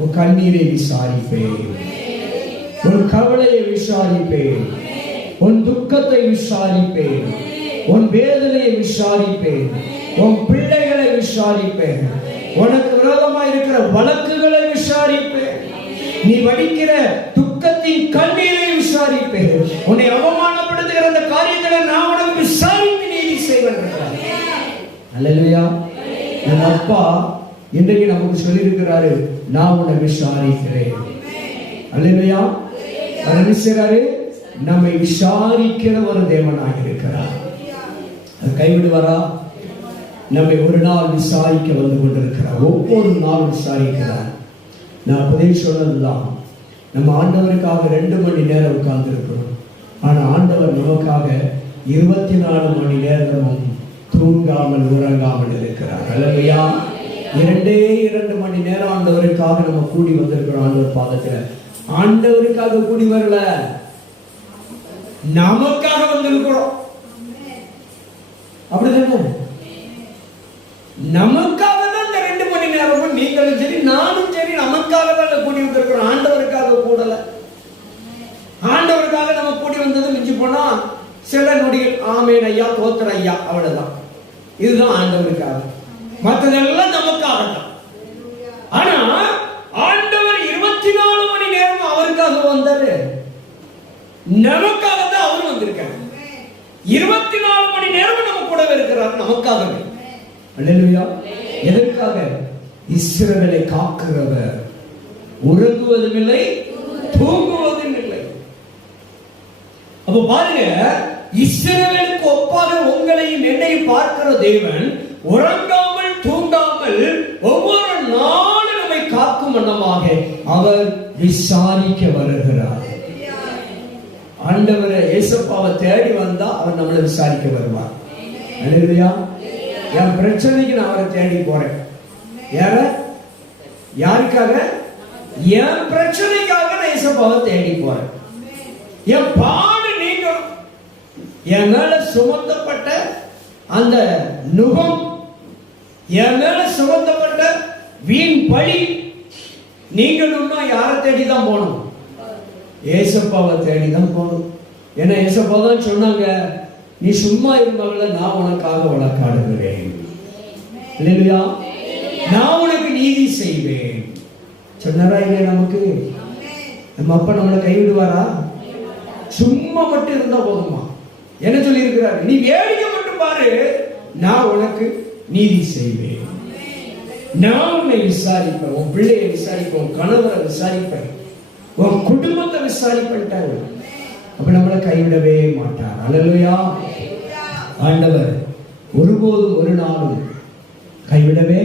உன் கண்ணீரை விசாரிப்பேன், உன் கவலையை விசாரிப்பேன், உன் துக்கத்தை விசாரிப்பேன், உன் வேதனையை விசாரிப்பேன், உன் பிள்ளைகளை விசாரிப்பேன், உனக்கு விரோதமாக இருக்கிற வழக்குகளை விசாரிப்பேன், நீ வடிக்கிற துக்கத்தின் கண்ணீரை விசாரிப்பேன், உன்னை அவமானப்படுத்துகிற அந்த காரியங்களை நான் உனக்கு விசாரித்து நீதி செய்வேன். அல்லேலூயா. என் அப்பா இன்றைக்கு நமக்கு சொல்லி இருக்கிறாரு, நான் உன்னை விசாரிக்கிறேன். அல்லேலூயா. என்ன செய்றாரு? நம்மை விசாரிக்கிற ஒரு தேவனாக இருக்கிறார். அது கைவிடுவாரா? நம்மை ஒரு நாள் விசாரிக்க வந்து கொண்டிருக்கிறார். ஒவ்வொரு நாளும் விசாரிக்கிறார். நான் புதிய சொன்னதுதான், நம்ம ஆண்டவருக்காக 2 மணி நேரம் உட்கார்ந்து இருக்கிறோம். ஆனா ஆண்டவர் நமக்காக 24 மணி நேரமும் தூங்காமல் உறங்காமல் இருக்கிறார். அல்லேலூயா. 2 மணி நேரம் ஆண்டவருக்காக நம்ம கூடி வந்திருக்கிறோம். ஆண்டவர் பாதத்தில் ஆண்டவருக்காக கூடி வரல, நமக்காக வந்திருக்கிறோம். அப்படிதானே? நமக்காக தான் இந்த 2 மணி நேரமும் நீங்களும் சரி நானும் சரி நமக்காக தான் கூடி வந்திருக்கிறோம். ஆண்டவருக்காக கூடல. ஆண்டவருக்காக நம்ம கூடி வந்தது மிஞ்சி போனா சில நொடிகள் ஆமேன் ஐயா, தோத்திர ஐயா, அவ்வளவுதான். இதுதான் ஆண்டவருக்காக. மற்றதெல்லாம் நமக்காக தான். ஆனா ஆண்டவர் 24 மணி நேரம் அவருக்காக வந்தாரு. நமக்காக தான் அவர் வந்திருக்காரு. 24 மணி நேரம் நம்ம கூட இருக்கிறார், நமக்காகவே. அல்லேலூயா. எதற்காக? இஸ்ரவேலை காக்கிறவர் உறங்குவதும் இல்லை, தூங்குவதும் இல்லை. அப்ப பாருங்க, இஸ்ரவேலுக்கு ஒப்பாக உங்களையும் என்னையும் பார்க்கிற தேவன் உறங்காமல் தூங்காமல் ஒவ்வொரு நாளும் நம்மை காக்கும் வண்ணமாக அவர் விசாரிக்க வருகிறார். ஆண்டவரை இயேசுப்பாவை தேடி வந்தா அவர் நம்மளை விசாரிக்க வருவார். அல்லேலூயா. என் பிரச்சனைக்கு நான் அவரை தேடி போறேன். யாருக்காக? என் பிரச்சனைக்காக நான் இயேசுப்பாவை தேடி போறேன். என் பாடு நீங்களும், என் மேல சுமத்தப்பட்ட அந்த நுகம், என் மேல சுமத்தப்பட்ட வீண் பழி நீங்களும்னா யாரை தேடி தான் போகணும்? ஏசப்பாவை தேடி தான் போகணும். ஏன்னா ஏசப்பா தான் சொன்னாங்க, நீ சும்மா இருந்தவங்கள நான் உனக்காக வழக்காடுகிறேன். இல்லையா? நான் உனக்கு நீதி செய்வேன் சொன்னாரா இல்லையா? நமக்கு நம்ம அப்பா நம்மளை கைவிடுவாரா? சும்மா மட்டும் இருந்தா போதுமா? என்ன சொல்லி இருக்கிறாரு? நீ வேடிக்கை மட்டும் பாரு, நான் உனக்கு நீதி செய்வேன். நான் உன்னை விசாரிப்பேன், உன் பிள்ளையை விசாரிப்பேன், உன் கணவரை விசாரிப்பேன், உன் குடும்பத்தை விசாரிப்பேன். அப்ப நம்மளை கைவிடவே மாட்டார். அல்லேலூயா. ஆண்டவர் ஒருபோதும் ஒரு நாளும் கைவிடவே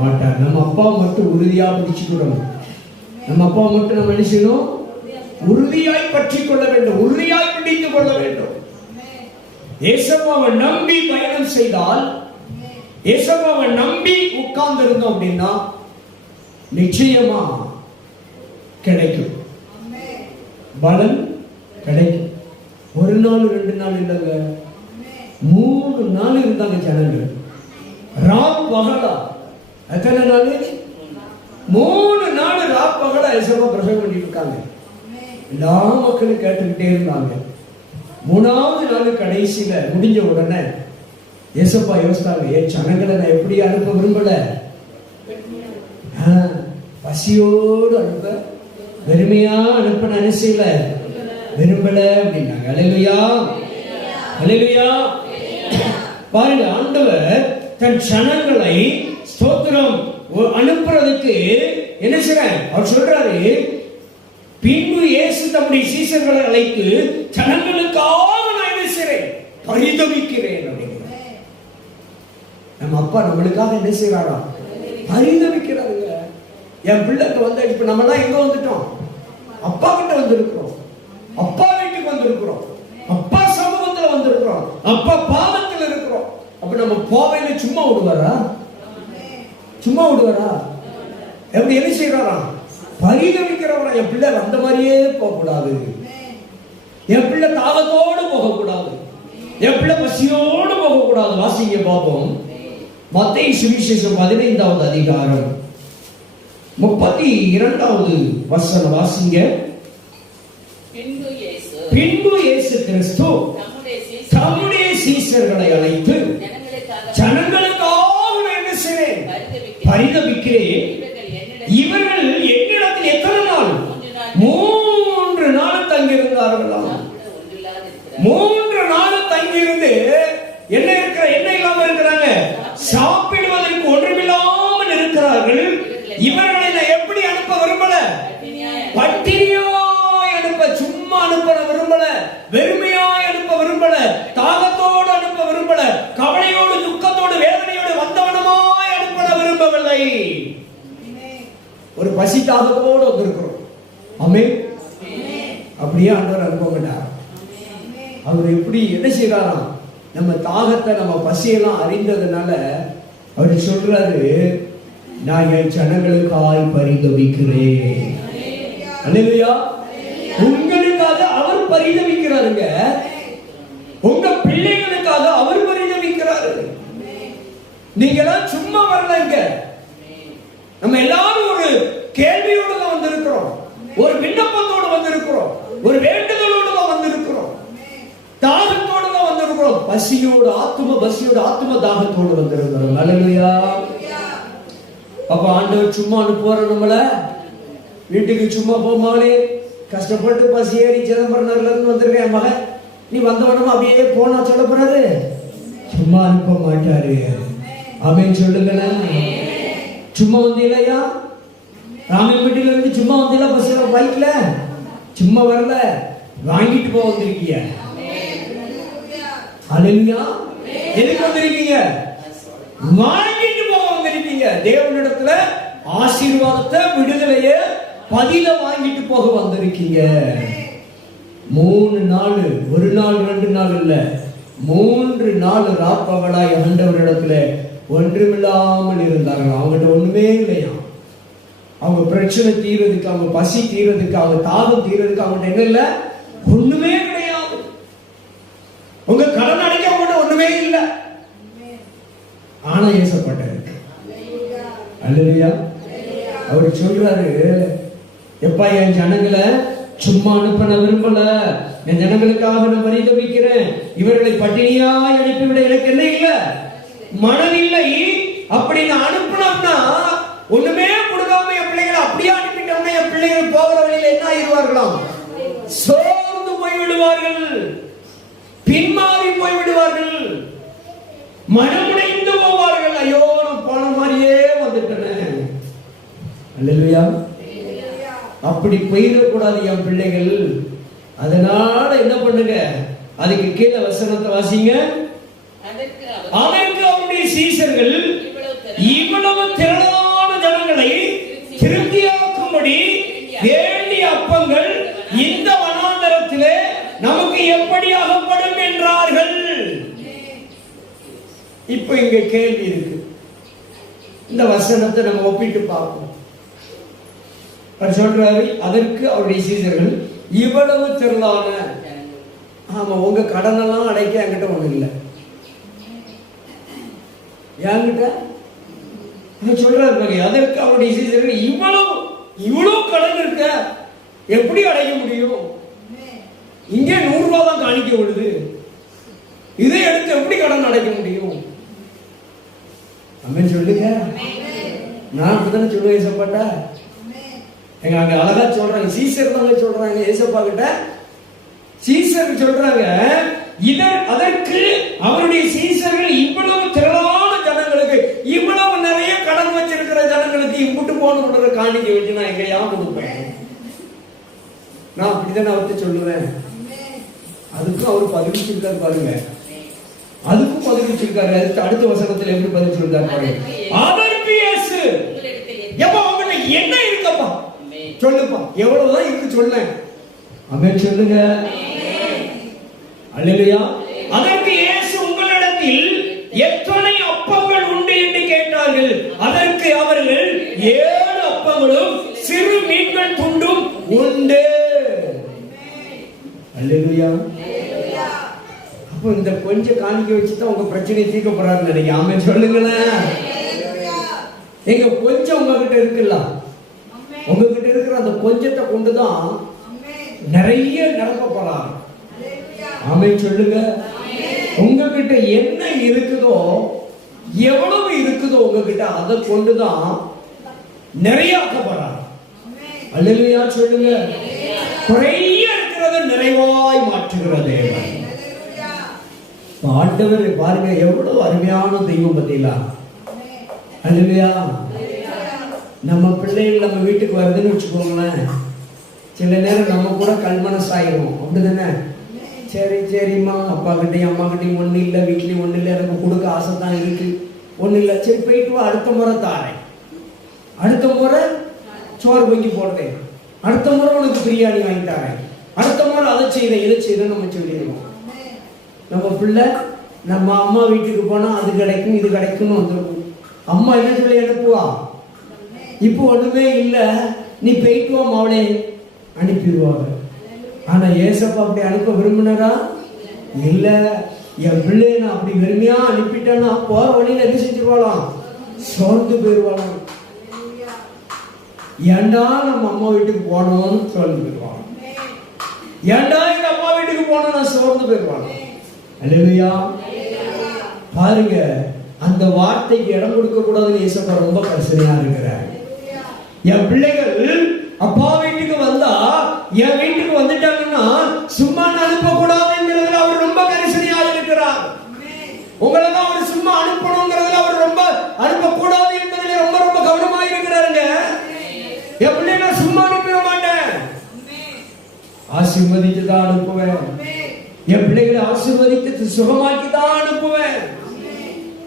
மாட்டார். நம்ம அப்பா மட்டும் உறுதியா பிடிச்சுக்கணும். நம்ம அப்பா மட்டும் நம்ம என்ன செய்யணும்? உறுதியாய் பற்றி கொள்ள வேண்டும், உறுதியாய் பிடித்துக் கொள்ள வேண்டும். ஏசப்பாவை நம்பி பயணம் செய்தால், ஏசப்பாவை நம்பி உட்கார்ந்து இருந்தோம் அப்படின்னா நிச்சயமா கிடைக்கும், பலன் கிடைக்கும். 1 நாள் 2 நாள் இல்லைங்க, 3 நாள் இருந்தாங்க ஜனங்கள். ராப்பகலா எத்தனை நாள்? 3 நாள் ராப்பகலா ஏசப்பா பிரசங்கம் பண்ணிட்டு இருக்காங்க. எல்லா மக்களும் கேட்டுக்கிட்டே இருந்தாங்க. 3ஆவது நாள் கடைசியில முடிஞ்ச உடனே ஏசப்பா யோசித்தாங்க, என் ஜனங்களை நான் எப்படி அனுப்ப விரும்பல, பசியோடு அனுப்ப, வெறுமையா அனுப்ப நான் செய்யல விரும்பல அப்படின்னாங்க. அல்லேலூயா. அல்லேலூயா. பாருங்க, ஆண்டவர் தன் ஜனங்களை ஸ்தோத்திரம் அனுப்புறதுக்கு என்ன செய்றார்? அவர் சொல்றாரு, பின்பு இயேசு தம்முடைய சீஷர்களை அழைத்து ஜனங்களுக்காக நான் என்ன செய்றேன்? பரிதபிக்கிறேன் அப்படிங்கிறார். நம்ம அப்பா நம்மளுக்காக என்ன செய்றாரா? பரிதபிக்கிறாருங்க. என் பிள்ளைக்கு வந்து இப்ப நம்ம எல்லாம் எங்க வந்துட்டோம்? அப்பா கிட்ட வந்திருக்கிறோம், அப்பா வீட்டுக்கு வந்திருக்கிறோம், அப்பா சமூகத்துல வந்திருக்கிறோம், அப்பா பாதத்தில் இருக்கிறோம். அப்ப நம்ம போவையில சும்மா விடுவாரா? சும்மா விடுவாரா? எப்படி என்ன செய்யறாரா? பரிதவிக்கிறவரா? என் பிள்ளை அந்த மாதிரியே போக கூடாது, என் பிள்ளை தாகத்தோடு போக கூடாது, என் பிள்ளை பசியோடு போக கூடாது. வாசிங்க பார்ப்போம். மத்தேயு சுவிசேஷம் 15வது அதிகாரம் 32வது வசனம் வாசிங்க. பின்பு இயேசு கிறிஸ்து தம்முடைய சீஷர்களை அழைத்து, ஜனங்களுக்காக என்ன செய்வேன்? பரிதபிக்கிறேன். இவர்கள் என்னிடத்தில் எத்தனை நாள்? 3 நாள் தங்கியிருந்தார்களாம். 3 நாள் தங்கியிருந்து என்ன இல்லாம இருக்கிறாங்க? சாப்பிடுவதற்கு ஒன்றுமில்லாமல் இருக்கிறார்கள். இவர்களை நான் எப்படி அனுப்ப விரும்பல? பட்டினியாய் அனுப்ப, சும்மா அனுப்ப விரும்பல, வெறுமையாய் அனுப்ப விரும்பல, தாகத்தோடு அனுப்ப விரும்பல, கவலையோடு துக்கத்தோடு வேதனையோடு வந்தவனமாய் அனுப்ப விரும்பவில்லை. ஒரு பசி தாகத்தோடு வந்திருக்கிறோம். ஆமென். அப்படியே ஆண்டவர் அனுப்ப மாட்டார். அவர் எப்படி என்ன செய்யறாராம்? நம்ம தாகத்தை, நம்ம பசியெல்லாம் அறிந்ததுனால அவர் சொல்றாரு, நான் என் ஜனங்களுக்காய் பரிதபிக்கிறேன். அல்லேலூயா. உங்களுக்காக அவர் பரிதபிக்கிறாருங்க. உங்க பிள்ளைகளுக்காக அவர் பரிதபிக்கிறாரு. நீங்க எல்லாம் சும்மா வரலங்க. நம்ம எல்லாரும் ஒரு கேள்வியோடு தான் வந்திருக்கிறோம், ஒரு விண்ணப்பத்தோடு வந்திருக்கிறோம், ஒரு வேண்டுதலோடு தான் வந்திருக்கிறோம், தாகத்தோடு தான் வந்திருக்கிறோம், பசியோடு, ஆத்தும பசியோடு, ஆத்தும தாகத்தோடு வந்திருக்கிறோம். அல்லேலூயா. அப்ப ஆண்டவர் சும்மா அனுப்புவார் நம்மள வீட்டுக்கு? சும்மா போமாலே கஷ்டப்பட்டு பசி ஏறி சிதம்பரம்ல இருந்து வந்திருக்கேன் மகன், நீ வந்தவனமா அப்படியே போனா சொல்ல போறாரு? சும்மா அனுப்ப மாட்டாரு. ஆமென் சொல்லுங்களேன். சும்மா வந்தீங்களா? ராமன் வீட்டில இருந்து சும்மா வந்தீங்களா? பஸ்ல பைக்ல சும்மா வரல, வாங்கிட்டு போக வந்திருக்கீங்க. அல்லேலூயா. எதுக்கு வந்திருக்கீங்க? வாங்கிட்டு போக வந்திருக்கீங்க. தேவனிடத்துல ஆசீர்வாதத்தை, விடுதலையை, பதில வாங்கிட்டு போக வந்திருக்கீங்க. 3 நாள், 1 நாள் 2 நாள் இல்ல, 3 நாள் ராப்பகலாய் ஆண்டவரிடத்துல ஒன்றுமில்லாமல் இருந்தார்கள். அவங்ககிட்ட ஒண்ணுமே இல்லையா. அவங்க பிரச்சனை தீர்றதுக்கு, அவங்க பசி தீர்றதுக்கு, அவங்க தாகம் தீர்றதுக்கு அவங்ககிட்ட என்ன இல்ல? ஒண்ணுமே கிடையாது. உங்க கடன் அடைக்க அவங்ககிட்ட ஒண்ணுமே இல்ல. ஆனா ஏசப்பட்டாரு. அல்லேலூயா. அவர் சொல்றாரு, எப்பா என் ஜனங்களை சும்மா அனுப்ப நான் விரும்பல, என் ஜனங்களுக்காக நான் பரிதபிக்கிறேன். இவர்களை பட்டினியாய் அனுப்பிவிட எனக்கு என்ன இல்ல? மனதில்லை. அப்படி நான் அனுப்பினோம்னா, ஒண்ணுமே கொடுக்காம என் பிள்ளைகளை அப்படியே அனுப்பிட்டோம்னா, என் பிள்ளைகள் போகிற வழியில என்ன ஆயிடுவார்களாம்? சோர்ந்து போய் விடுவார்கள், பின்மாறி போய் விடுவார்கள், மனமுடைந்து போவார்கள். ஐயோ, நான் போன மாதிரியே வந்துட்டேன். அல்லேலூயா. அப்படி போயிடக்கூடாது என் பிள்ளைகள். அதனால என்ன பண்ணுங்க? அதுக்கு கீழே வசனத்தை வாசிங்க. அதற்கு அவருடைய சீஷர்கள் இவ்வளவு திரளான ஜனங்களை திருப்தியாக்கும்படி வேண்டிய அப்பங்கள் இந்த வனாந்தரத்திலே நமக்கு எப்படி அகப்படும் என்றார்கள். இப்ப இங்க கேள்வி இருக்கு. இந்த வசனத்தை நம்ம ஒப்பிட்டு பார்ப்போம். சொல்றாரு, அதற்கு அவருடைய சீஷர்கள் இவ்வளவு திரளான, ஆமா உங்க கடனெல்லாம் அடைக்க என்கிட்ட ஒண்ணு இல்லை. என்கிட்ட சொல்றாரு, அதற்கு அவருடைய சீஷர்கள் இவ்வளவு கடன் இருக்க எப்படி அடைக்க முடியும்? இங்கே 100 ரூபாய் தான் காணிக்க விடுது, இதை எடுத்து எப்படி கடன் அடைக்க முடியும்? அம்மன் சொல்லுங்க. நான் அப்படித்தானே சொல்லுவேன். ஏசப்பாட்டா எங்க அங்க அழகா சொல்றாங்க, சீசர் தாங்க சொல்றாங்க ஏசப்பா கிட்ட. சீசர் சொல்றாங்க, அதற்கு அவருடைய சீசர்கள் இவ்வளவு திரளான ஜனங்களுக்கு, இவ்வளவு நிறைய கடன் வச்சிருக்கிற ஜனங்களுக்கு இம்புட்டு போன காணிக்க வச்சு நான் எங்க யான் கொடுப்பேன்? நான் அப்படித்தானே அவர்கிட்ட சொல்லுவேன். அதுக்கும் அவர் பதிவிச்சிருக்காரு பாருங்க. அதுக்கும் பதிவிச்சிருக்காரு. அடுத்த வசனத்துல எப்படி பதில் சொல்றாரு பாருங்க. அதற்கு இயேசு, எப்ப உங்ககிட்ட என்ன இருக்கப்பா சொல்லுப்பா, எவ்வளவுதான் இருக்கு சொல்ல. ஆமென் சொல்லுங்க. அல்லேலூயா. அதற்கு இயேசு, உங்களிடத்தில் எத்தனை அப்பங்கள் உண்டு என்று கேட்டார்கள். அதற்கு அவர்கள் 7 அப்பங்களும் சிறு மீன்கள் துண்டும் உண்டு. அல்லேலூயா. அப்போ இந்த கொஞ்சம் காணிக்க வச்சுதான் உங்க பிரச்சனை தீர்க்கப்படுறாரு நினைக்க. ஆமென் சொல்லுங்களேன். எங்க கொஞ்சம் உங்ககிட்ட இருக்குல்ல, உங்ககிட்ட இருக்கிற அந்த கொஞ்சத்தை கொண்டுதான் நிறைய நிரப்ப போறாங்க. ஆமென் சொல்லுங்க. உங்ககிட்ட என்ன இருக்குதோ, எவ்வளவு இருக்குதோ உங்ககிட்ட, அதை கொண்டுதான் நிறைய ஆக்கப்படுறாங்க. அல்லேலூயா சொல்லுங்க. குறைய இருக்கிறது நிறைவாய் மாற்றுகிறது. ஆண்டவர் பாருங்க எவ்வளவு அருமையான தெய்வம் பத்தியா. அல்லேலூயா. நம்ம பிள்ளைகள் நம்ம வீட்டுக்கு வருதுன்னு வச்சுக்கோங்களேன், சில நேரம் நம்ம கூட கல்மனசாயிரும். அப்படிதானே? சரி சரிம்மா, அப்பா கிட்டையும் அம்மா கிட்டையும் ஒன்றும் இல்லை, வீட்லேயும் ஒன்றும் இல்லை, எனக்கு கொடுக்க ஆசை தான் இருக்கு, ஒன்றும் இல்லை, சரி போயிட்டு வா, அடுத்த முறை தாரேன், அடுத்த முறை சோறு பொங்கி போடுறேன், அடுத்த முறை உனக்கு பிரியாணி வாங்கி தரேன், அடுத்த முறை அதை செய்தேன் இதை செய்தேன் நம்ம சொல்லிடுவோம். நம்ம பிள்ளை நம்ம அம்மா வீட்டுக்கு போனால் அது கிடைக்கும் இது கிடைக்கும்னு வந்துருக்கும். அம்மா என்ன சொல்லி அனுப்புவா? இப்போ ஒன்றுமே இல்லை, நீ போயிட்டு வா மாவளே அனுப்பிடுவாங்க. ஆனா ஏசப்பா அப்படி அனுப்ப விரும்பினாரா? இல்ல. என் பிள்ளைய நான் அப்படி வெறுமையா அனுப்பிட்டேன்னா போற வழியில என்ன செஞ்சிருவாளாம்? சோர்ந்து போயிருவாளாம். ஏண்டா நம்ம அம்மா வீட்டுக்கு போனோம்னு சோர்ந்து போயிருவாங்க. ஏண்டா எங்க அம்மா வீட்டுக்கு போனோம் நான் சோர்ந்து போயிருவாங்க. அல்லேலூயா. பாருங்க, அந்த வார்த்தைக்கு இடம் கொடுக்க கூடாதுன்னு ஏசப்பா ரொம்ப கரிசனையா இருக்கிறார். என் பிள்ளைகள் அப்பா வீட்டுக்கு வந்தா, என் வீட்டுக்கு வந்துட்டாங்கன்னா சும்மா அனுப்ப கூடாதுங்கிறதுல அவர் ரொம்ப கரிசனையாக இருக்கிறார். உங்களை தான் அவர் சும்மா அனுப்பணுங்கிறதுல அவர் ரொம்ப அனுப்பக்கூடாது என்பதில் ரொம்ப ரொம்ப கவனமாக இருக்கிறாருங்க. என் பிள்ளைங்க சும்மா அனுப்பிட மாட்டேன், ஆசீர்வதித்து தான் அனுப்புவேன். என் பிள்ளைகளை ஆசீர்வதித்து சுகமாக்கி தான் அனுப்புவேன்.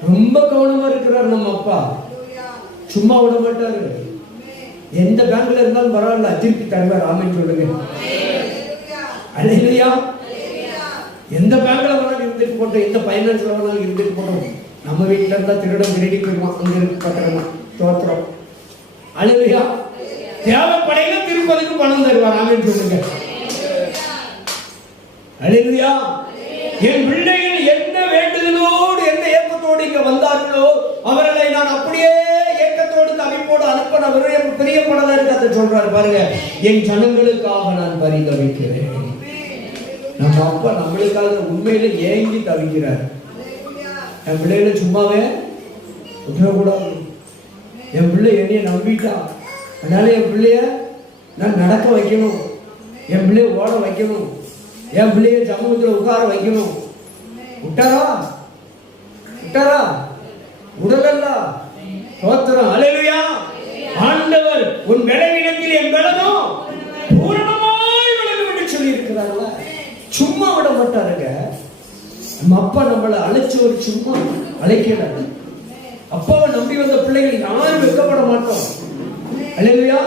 ரொம்ப கவனமா இருக்கிறார் நம்ம அப்பா. சும்மா விட மாட்டாரு. எந்த பேங்க்ல இருந்தாலும் பரவாயில்ல, திருப்பி தருவார். ஆமென் சொல்லுங்க. அல்லேலூயா. எந்த பேங்க்ல வேணாலும் இருந்துட்டு போட்டோம், எந்த பைனான்ஸ்ல வேணாலும் இருந்துட்டு போட்டோம், நம்ம வீட்டுல இருந்தா திருடம் திருடி போயிடுவான், அங்க இருக்கு பத்திரமா தோத்திரம். அல்லேலூயா. தேவைப்படையில திருப்பதிக்கு பணம் தருவார். ஆமென் சொல்லுங்க. அல்லேலூயா. என் பிள்ளைகள் என்ன வேண்டுதலோடு என்ன ஏக்கத்தோடு இங்க வந்தார்களோ அவர்களை நான் அப்படியே ஏக்கத்தோடு தவிப்போடு அனுப்ப நான் பிரியப்படல இருக்க சொல்றாரு. பாருங்க, என் ஜனங்களுக்காக நான் பரிதவிக்கிறேன். நம்ம அப்பா நம்மளுக்காக உண்மையில ஏங்கி தவிக்கிறார். என் பிள்ளைகளை சும்மாவே விட்டுறக்கூடாது. என் பிள்ளை என்னைய நம்பிட்டா, அதனால என் பிள்ளைய நான் நடக்க வைக்கணும், என் பிள்ளைய ஓட வைக்கணும், என் பிள்ளைய சமூகத்தில் உட்கார வைக்கணும். விட்டாரா? விட்டாரா? உடலல்ல தோத்திரம். அல்லேலூயா. ஆண்டவர் உன் பலவீனத்தில் என் பலனும் பூரணமாய் விளங்கும் என்று சொல்லி இருக்கிறார்களா? சும்மா விட மாட்டாருங்க. நம்ம அப்பா நம்மளை அழைச்சு ஒரு சும்மா அழைக்கிறார். அப்பாவை நம்பி வந்த பிள்ளைகள் யாரும் வெட்கப்பட மாட்டோம். அல்லேலூயா.